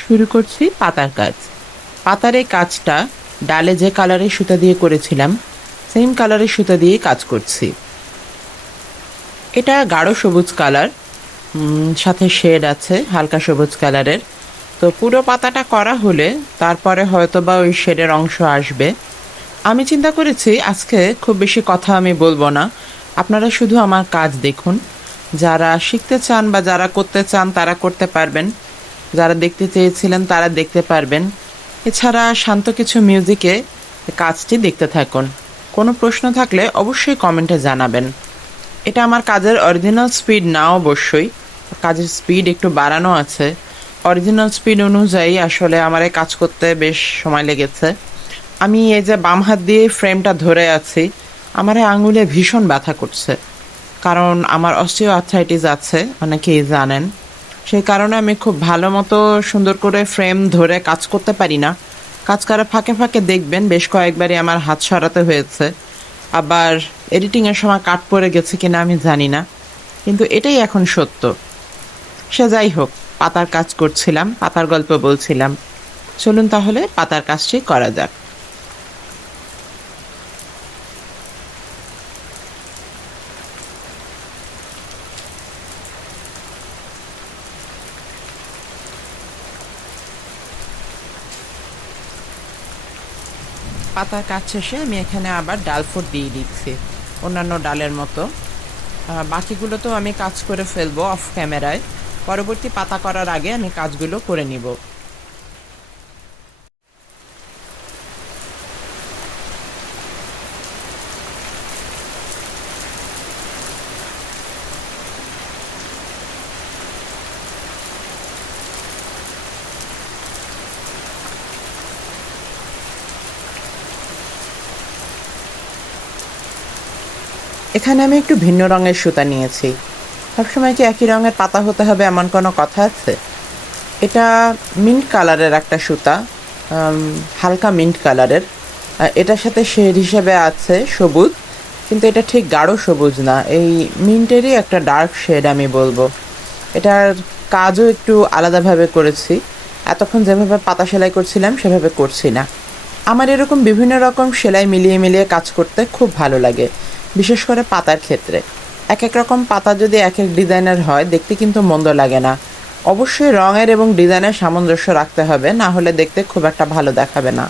শুরু করছি পাতার কাজ। পাতার এই কাজটা ডালে যে কালারের সুতা দিয়ে করেছিলাম সেম কালারের সুতা দিয়ে কাজ করছি। এটা গাঢ় সবুজ কালার, সাথে শেড আছে হালকা সবুজ কালারের। তো পুরো পাতাটা করা হলে তারপরে হয়তো বা ওই শেডের অংশ আসবে। আমি চিন্তা করেছি আজকে খুব বেশি কথা আমি বলবো না, আপনারা শুধু আমার কাজ দেখুন। যারা শিখতে চান বা যারা করতে চান তারা করতে পারবেন, যারা দেখতে চেয়েছিলেন তারা দেখতে পারবেন। এছাড়া শান্ত কিছু মিউজিকে কাজটি দেখতে থাকুন। কোনো প্রশ্ন থাকলে অবশ্যই কমেন্টে জানাবেন। এটা আমার কাজের অরিজিনাল স্পিড না, অবশ্যই কাজের স্পিড একটু বাড়ানো আছে। অরিজিনাল স্পিড অনুযায়ী আসলে আমার এই কাজ করতে বেশ সময় লেগেছে। আমি এই যে বাম হাত দিয়ে ফ্রেমটা ধরে আছি, আমার এই আঙুলে ভীষণ ব্যথা করছে, কারণ আমার অস্টিও আর্থ্রাইটিস আছে, অনেকেই জানেন। সেই কারণে আমি খুব ভালো মতো সুন্দর করে ফ্রেম ধরে কাজ করতে পারি না। কাজ করার ফাঁকে ফাঁকে দেখবেন বেশ কয়েকবারই আমার হাত সরাতে হয়েছে। আবার এডিটিংয়ের সময় কাট পড়ে গেছে কিনা আমি জানি না, কিন্তু এটাই এখন সত্য। সে যাই হোক, পাতার কাজ করছিলাম, পাতার গল্প বলছিলাম। চলুন তাহলে পাতার কাজটি করা যাক। পাতার কাজ শেষে আমি এখানে আবার ডাল ফুট দিয়ে দিচ্ছি, অন্যান্য ডালের মতো। বাকিগুলো তো আমি কাজ করে ফেলবো অফ ক্যামেরায়। পরবর্তী পাতা করার আগে আমি কাজগুলো করে নিব। এখানে আমি একটু ভিন্ন রঙের সুতা নিয়েছি। সবসময় কি একই রঙের পাতা হতে হবে এমন কোনো কথা আছে? এটা মিন্ট কালারের একটা সুতা, হালকা মিন্ট কালারের। এটার সাথে শেড হিসেবে আছে সবুজ, কিন্তু এটা ঠিক গাঢ় সবুজ না, এই মিন্টেরই একটা ডার্ক শেড আমি বলবো। এটার কাজও একটু আলাদাভাবে করেছি। এতক্ষণ যেভাবে পাতা সেলাই করছিলাম সেভাবে করছি না। আমার এরকম বিভিন্ন রকম সেলাই মিলিয়ে মিলিয়ে কাজ করতে খুব ভালো লাগে, বিশেষ করে পাতার ক্ষেত্রে। এক এক রকম পাতা যদি এক এক ডিজাইনের হয় দেখতে কিন্তু মন্দ লাগে না। অবশ্যই রঙের এবং ডিজাইনের সামঞ্জস্য রাখতে হবে, না হলে দেখতে খুব একটা ভালো দেখাবে না।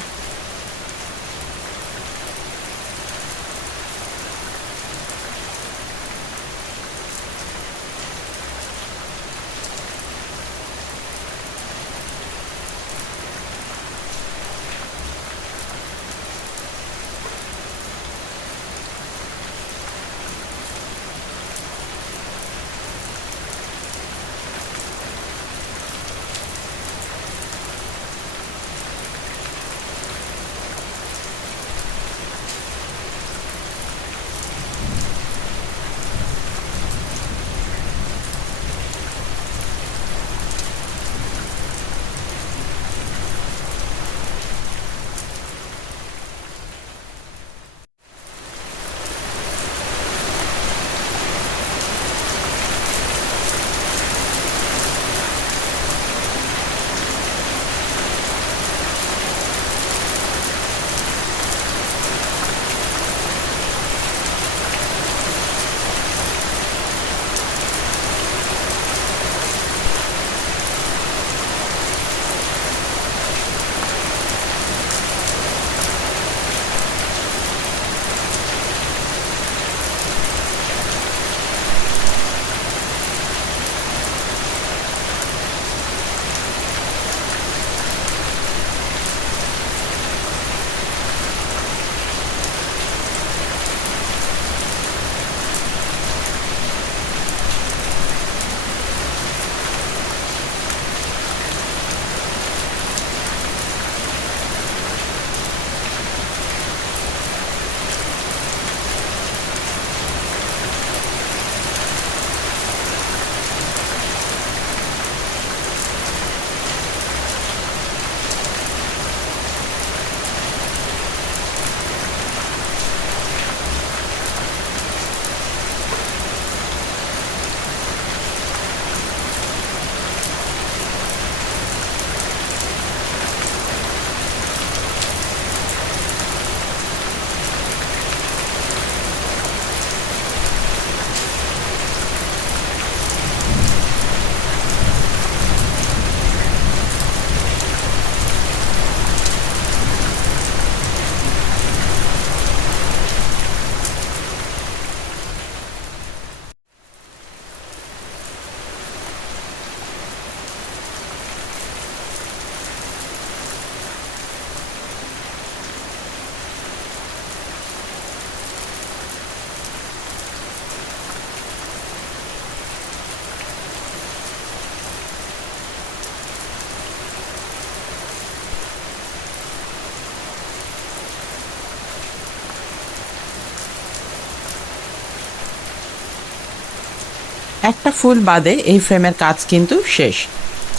একটা ফুল বাদে এই ফ্রেমের কাজ কিন্তু শেষ।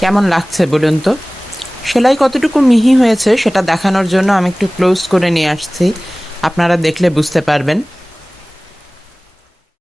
কেমন লাগছে বলুন তো? সেলাই কতটুকু মিহি হয়েছে সেটা দেখানোর জন্য আমি একটু ক্লোজ করে নিয়ে আসছি, আপনারা দেখলে বুঝতে পারবেন।